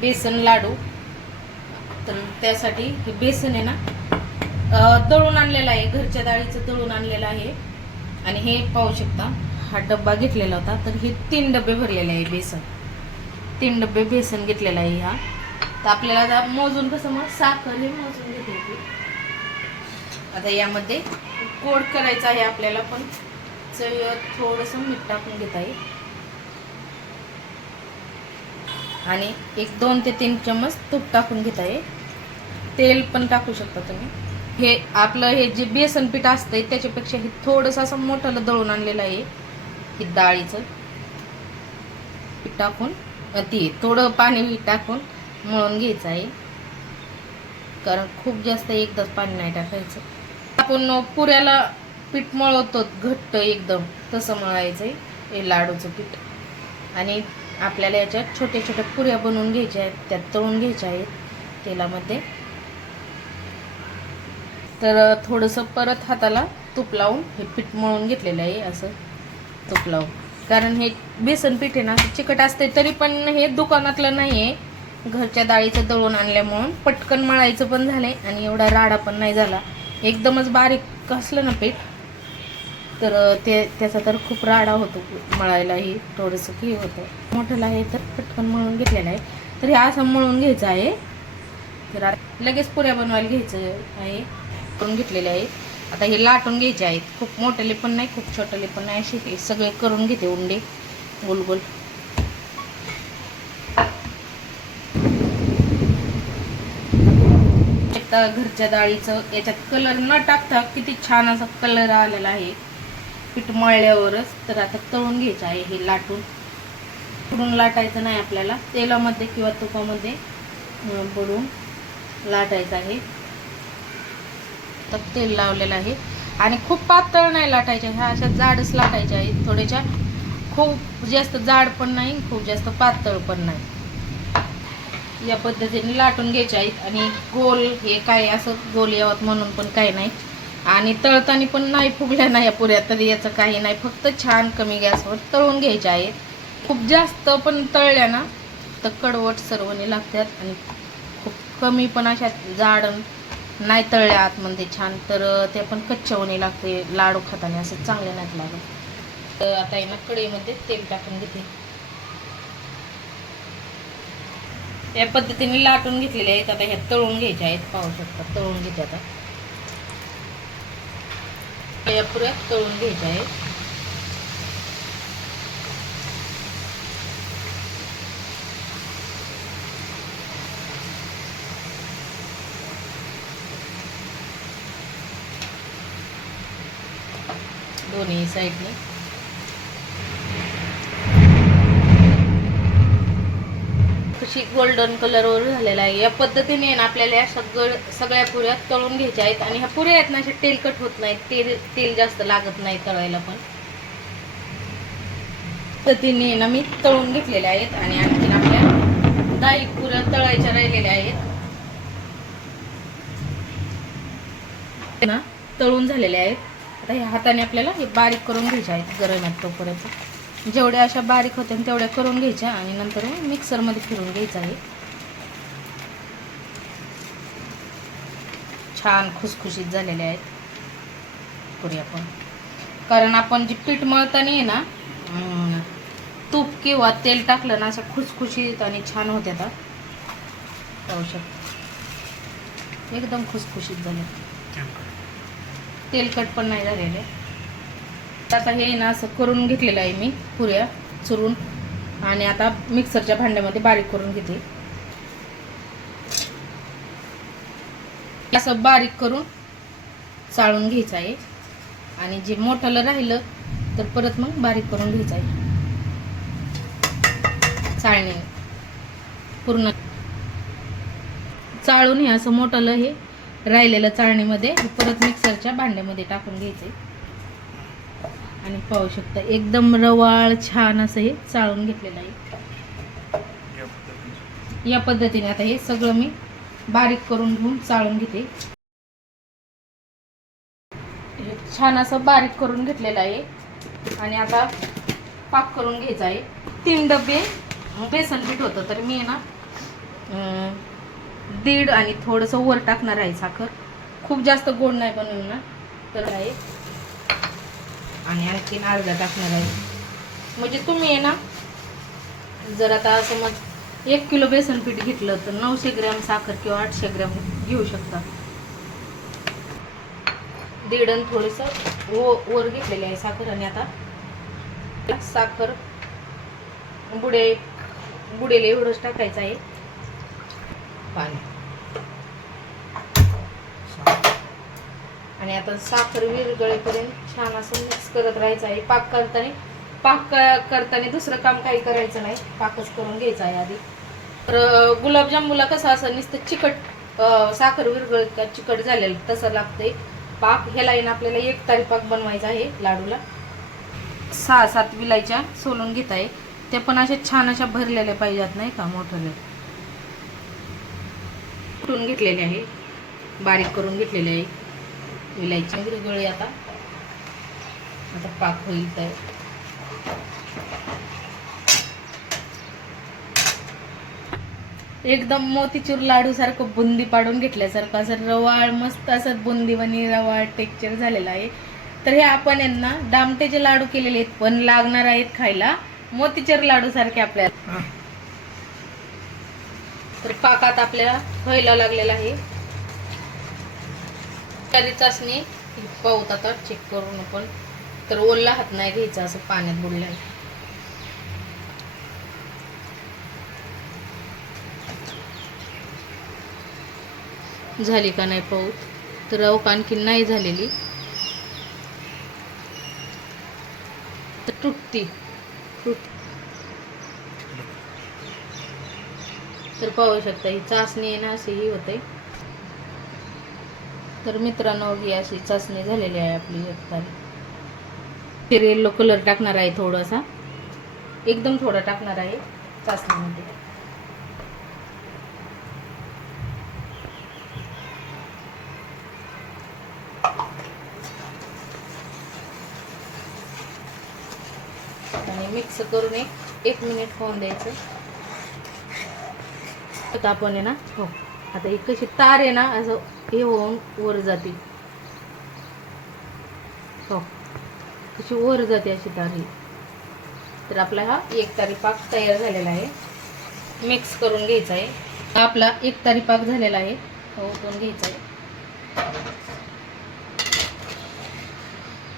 बेसन लाडू. तर त्यासाठी हे बेसन आहे ना तळून दळून आणलेलं आहे. घरच्या डाळीचं दळून आणलेलं आहे. आणि हे पाहू शकता हा डब्बा घेतलेला होता. तर हे तीन डबे भरलेले आहे बेसन. तीन डबे बेसन घेतलेला आहे हा. तर आपल्याला आता मोजून कसं मग साखर हे मोजून घेतली आता यामध्ये गोड करायचं आहे आपल्याला पण. चवीवर थोडंसं मीठ टाकून घेता येईल आणि एक दोन ते तीन चम्मच तूप टाकून घेत आहे तेल पण टाकू शकता तुम्ही. हे आपलं हे जे बेसन पीठ असतंय त्याच्यापेक्षा हे थोडंसं असं मोठं दळून आणलेलं आहे. हे डाळीचं पीठ टाकून ती थोडं पाणी टाकून मळून घ्यायचं आहे. कारण खूप जास्त एकदाच पाणी नाही टाकायचं. आपण पुऱ्याला पीठ मळवतो घट्ट एकदम तसं मळायचं आहे हे लाडूचं पीठ. आणि आपल्याला याच्यात छोट्या छोट्या पुऱ्या बनवून घ्यायच्या आहेत त्यात तळून घ्यायच्या आहेत तेलामध्ये. तर थोडंसं परत हाताला तूप लावून हे पीठ मळून घेतलेलं आहे असं तूप लावून. कारण हे बेसन पीठ आहे ना चिकट असते तरी पण हे दुकानातलं नाही आहे घरच्या डाळीचं दळून आणल्यामुळं पटकन मळायचं पण झालंय आणि एवढा राडा पण नाही झाला. एकदमच बारीक असलं ना पीठ तर ते त्याचा तर खूप राडा होतो मळायलाही थोडंसं की होतं. मोठं आहे तर पटकन मळून घेतलेलं आहे. तर हे असं मळून घ्यायचं आहे. तर आता लगेच पुऱ्या बनवायला घ्यायचं आहे. करून घेतलेले आहे. आता हे लाटून घ्यायचे आहेत. खूप मोठेले पण नाही खूप छोटेले पण नाही. असे ते सगळे करून घेते उंडे. गोल गोल. घरच्या डाळीचं याच्यात कलर न टाकता किती छान असा कलर आलेला आहे. पीठ मळल्यावरच तर आता तळून घ्यायचं आहे हे लाटून. पुढून लाटायचं नाही आपल्याला. तेलामध्ये किंवा तुपामध्ये बुडून लाटायचं आहे. तर तेल लावलेलं आहे. आणि खूप पातळ नाही लाटायच्या ह्या अशा जाडच लाटायच्या आहेत थोड्याशा खूप जास्त जाड पण नाही खूप जास्त पातळ पण नाही. या पद्धतीने लाटून घ्यायचे आहेत. आणि गोल हे काय असं गोल यावत म्हणून पण काही नाही. आणि तळताना पण नाही फुगल्या नाही या पुऱ्या तरी याचं काही नाही. फक्त छान कमी गॅसवर तळून घ्यायच्या आहेत. खूप जास्त पण तळल्या ना तर कडवट सर्वने लागतात आणि खूप कमी पण अशा जाड नाही तळल्या आतमध्ये छान. तर ते पण कच्च्यावणी लागते लाडू खाताना असं चांगले नाहीत लागत. तर आता आहे ना कढईमध्ये तेल टाकून घेते. या पद्धतीने लाटून घेतलेले आहेत. आता ह्या तळून घ्यायच्या आहेत. पाहू शकता तळून घेते आता. या पुऱ्या तळून घ्यायच्या आहेत दोन्ही साईडने. अशी गोल्डन कलरवर झालेला आहे. या पद्धतीने ना आपल्याला या सगळ सगळ्या पुऱ्या तळून घ्यायच्या आहेत आणि ह्या पुऱ्या आहेत ना अशा तेलकट होत नाहीत. तेल तेल जास्त लागत नाही तळायला पण. पद्धतीने ना मी तळून घेतलेल्या आहेत आणि आणखीन आपल्या डाळी पुऱ्या तळायच्या राहिलेल्या आहेत. ना तळून झालेल्या आहेत. आता ह्या हाताने आपल्याला हे बारीक करून घ्यायचे आहेत गरम आहेत तोपर्यंत. जेवढ्या अशा बारीक होत्या तेवढ्या करून घ्यायच्या आणि नंतर मिक्सरमध्ये फिरून घ्यायचं आहे. छान खुसखुशीत झालेल्या आहेत. पुऱ्या पण कारण आपण जे पीठ मळताना आहे ना तूप किंवा तेल टाकलं ना असं खुसखुशीत आणि छान होते आता पाहू शकता. एकदम खुसखुशीत झाले. तेलकट पण नाही झालेले. आता हे ना असं करून घेतलेलं आहे मी पुऱ्या चुरून. आणि आता मिक्सरच्या भांड्यामध्ये बारीक करून घेते. असं बारीक करून चाळून घ्यायचं आहे. आणि जे मोठालं राहिलं तर परत मग बारीक करून घ्यायचं आहे. चाळणी पूर्ण. चाळून हे असं मोठालं हे राहिलेलं चाळणीमध्ये परत मिक्सरच्या भांड्यामध्ये टाकून घ्यायचे आणि पाहू शकता एकदम रवाळ छान असं हे चाळून घेतलेलं आहे. या पद्धतीने आता हे सगळं मी बारीक करून घेऊन चाळून घेते. हे छान असं बारीक करून घेतलेलं आहे. आणि आता पाक करून घ्यायचा आहे. तीन डबे बेसन पीठ होतं तर मी आहे ना दीड आणि थोडंसं वर टाकणार आहे साखर. खूप जास्त गोड नाही बनवणार तर आहे. आणि आणखीन अर्धा टाकणार आहे. म्हणजे तुम्ही आहे ना जर आता समज एक किलो बेसन पीठ घेतलं तर नऊशे ग्रॅम साखर किंवा आठशे ग्रॅम घेऊ शकता. दीड आणि थोडंसं वो वर घेतलेले आहे साखर आणि आता साखर बुडे बुडेल एवढंच टाकायचं आहे. पाणी. आणि आता साखर विरगळेपर्यंत छान असं मिक्स करत राहायचं आहे. पाक करताना पाक करताना दुसरं काम काही करायचं नाही. पाकच करून घ्यायचा आहे आधी. तर गुलाबजामुला कसं असं नुसतं चिकट साखर विरगळ चिकट झालेलं तसं लागतंय. पाक ह्याला येणं आपल्याला एक तारी पाक बनवायचा आहे लाडूला. सहा सात विलायच्या सोलून घेत आहे. ते पण अशा छान अशा भरलेल्या पाहिजेत नाही का मोठ्याले. कुटून घेतलेले आहे? बारीक करून घेतलेले आहे. विलायची विरगळी आता. आता पाक होईल तर. एकदम मोतीचूर लाडू सारखं बुंदी पाडून घेतल्यासारखं असं रवाळ मस्त असं बुंदीवानी रवाळ टेक्चर झालेलं आहे. तर हे आपण यांना डामटेचे लाडू केलेले आहेत पण लागणार आहेत खायला. मोतीचूर लाडू सारखे आपल्याला तर पाकात आपल्याला व्हायला लागलेला आहे. तरी चाचणी पाहूत आता चेक करून आपण तर ओला हात नाही घ्यायचा असं पाण्यात बुडल्या झाली का नाही पाऊत तर अवक आणखी नाही झालेली. तर तुटती. तुट तर पाहू शकता ही चाचणी आहे ना अशी ही होते. तर मित्रांनो ही अशी चाचणी झालेली आहे आपली एक फिर येल्लो कलर टाकणार आहे थोडासा. एकदम थोडा टाकणार आहे चाचणीमध्ये. आणि मिक्स करून एक एक मिनिट होऊन द्यायचं. आता आपण आहे ना हो आता एक कशी तार आहे ना असं हे होऊन वर जाते. हो. अशी वर जाते अशी तारी. तर आपला हा एक तारी पाक तयार झालेला आहे. मिक्स करून घ्यायचा आहे. आपला एक तारी पाक झालेला आहे. ओतून घ्यायचा आहे.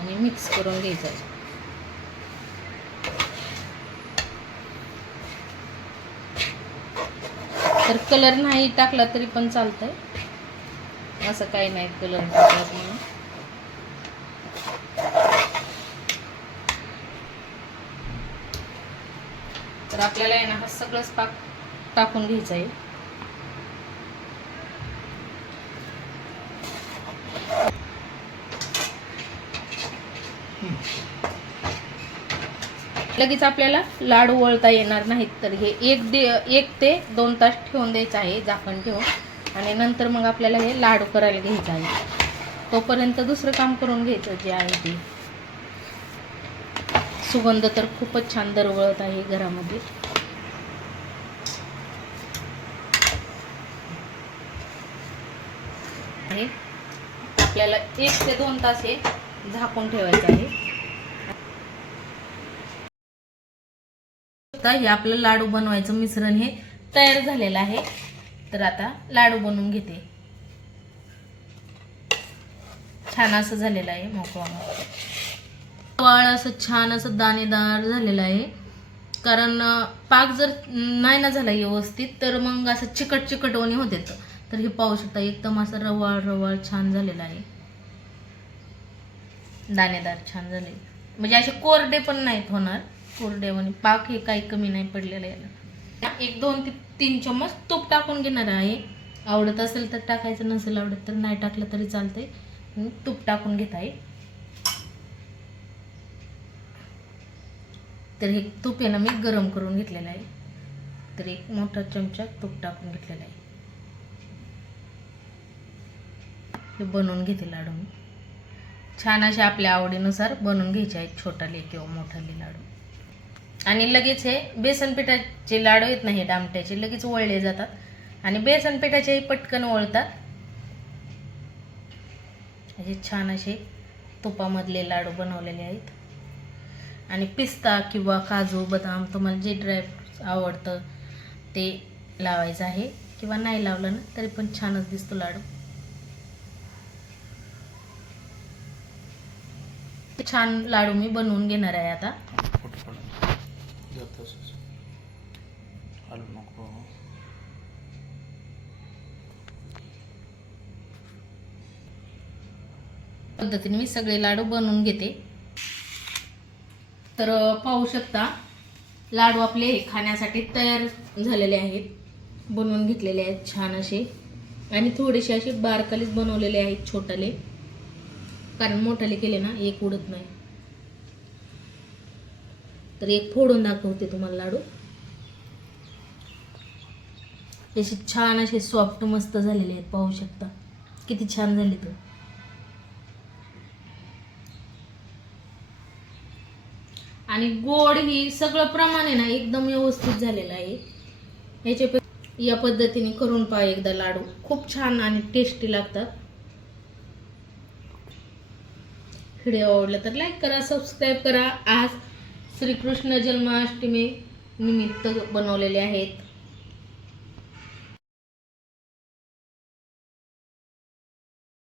आणि मिक्स करून घ्यायचा आहे. तर कलर नाही टाकला तरी पण चालतंय. असं काही नाही कलर टाकलात म्हणून तर आपल्याला आहे ना हा सगळंच पाक टाकून घ्यायचं आहे. लगेच आपल्याला लाडू वळता येणार नाहीत तर हे एक दे एक ते दोन तास ठेवून द्यायचं आहे झाकण ठेवून. आणि नंतर मग आपल्याला हे लाडू करायला घ्यायचं आहे. तोपर्यंत दुसरं काम करून घ्यायचं जे आहे ते. सुगंध तर खूपच छान दरवळत आहे घरामध्ये. आणि आपल्याला एक ते दोन तास हे झाकून ठेवायचं आहे. आता हे आपलं लाडू बनवायचं मिश्रण हे तयार झालेलं आहे. तर आता लाडू बनवून घेते. छान असं झालेलं आहे मोकळा वाळ असं छान असं दाणेदार झालेलं आहे. कारण पाक जर नाही ना झाला व्यवस्थित तर मग असं चिकट चिकटवणी होते तर हे पाहू शकता एकदम असं रवाळ रवाळ छान झालेलं आहे. दाणेदार छान झाले. म्हणजे असे कोरडे पण नाहीत होणार. कोरडे आणि पाक हे काही कमी नाही पडलेलं याला एक दोन ते तीन चम्मच तूप टाकून घेणार आहे. आवडत असेल तर टाकायचं नसेल आवडत तर नाही टाकलं तरी चालतंय. तूप टाकून घेत आहे. तर हे तूप आहे ना मी गरम करून घेतलेलं आहे. तर एक मोठा चमचा तूप टाकून घेतलेला आहे. हे बनवून घेते लाडू मी. छान असे आपल्या आवडीनुसार बनवून घ्यायचे आहेत छोटाले किंवा मोठाले लाडू. आणि लगेच हे बेसन पिठाचे लाडू आहेत नाही हे डामट्याचे लगेच वळले जातात. आणि बेसन पिठाचेही पटकन वळतात असे छान असे तुपामधले लाडू बनवलेले आहेत. आणि पिस्ता किंवा काजू बदाम तुम्हाला जे ड्रायफ्रुट्स आवडतं ते लावायचं आहे. किंवा नाही लावलं ना तरी पण छानच दिसतो लाडू. छान लाडू मी बनवून घेणार आहे आता. हलू नको पद्धतीने मी सगळे लाडू बनवून घेते. तर पाहू शकता लाडू आपले खाण्यासाठी तयार झालेले आहेत. बनवून घेतलेले आहेत छान असे. आणि थोडेसे असे बारकालीच बनवलेले आहेत छोटाले. कारण मोठाले केले ना एक उडत नाही. तर एक फोडून दाखवते तुम्हाला लाडू. असे छान असे सॉफ्ट मस्त झालेले आहेत पाहू शकता. किती छान झाले तर आणि गोड ही सगळं प्रमाण आहे ना एकदम व्यवस्थित झालेलं आहे. याच्या या पद्धतीने करून पहा एकदा लाडू. खूप छान आणि टेस्टी लागतात. व्हिडिओ आवडला तर लाईक करा सबस्क्राईब करा. आज श्रीकृष्ण जन्माष्टमी निमित्त बनवलेले आहेत.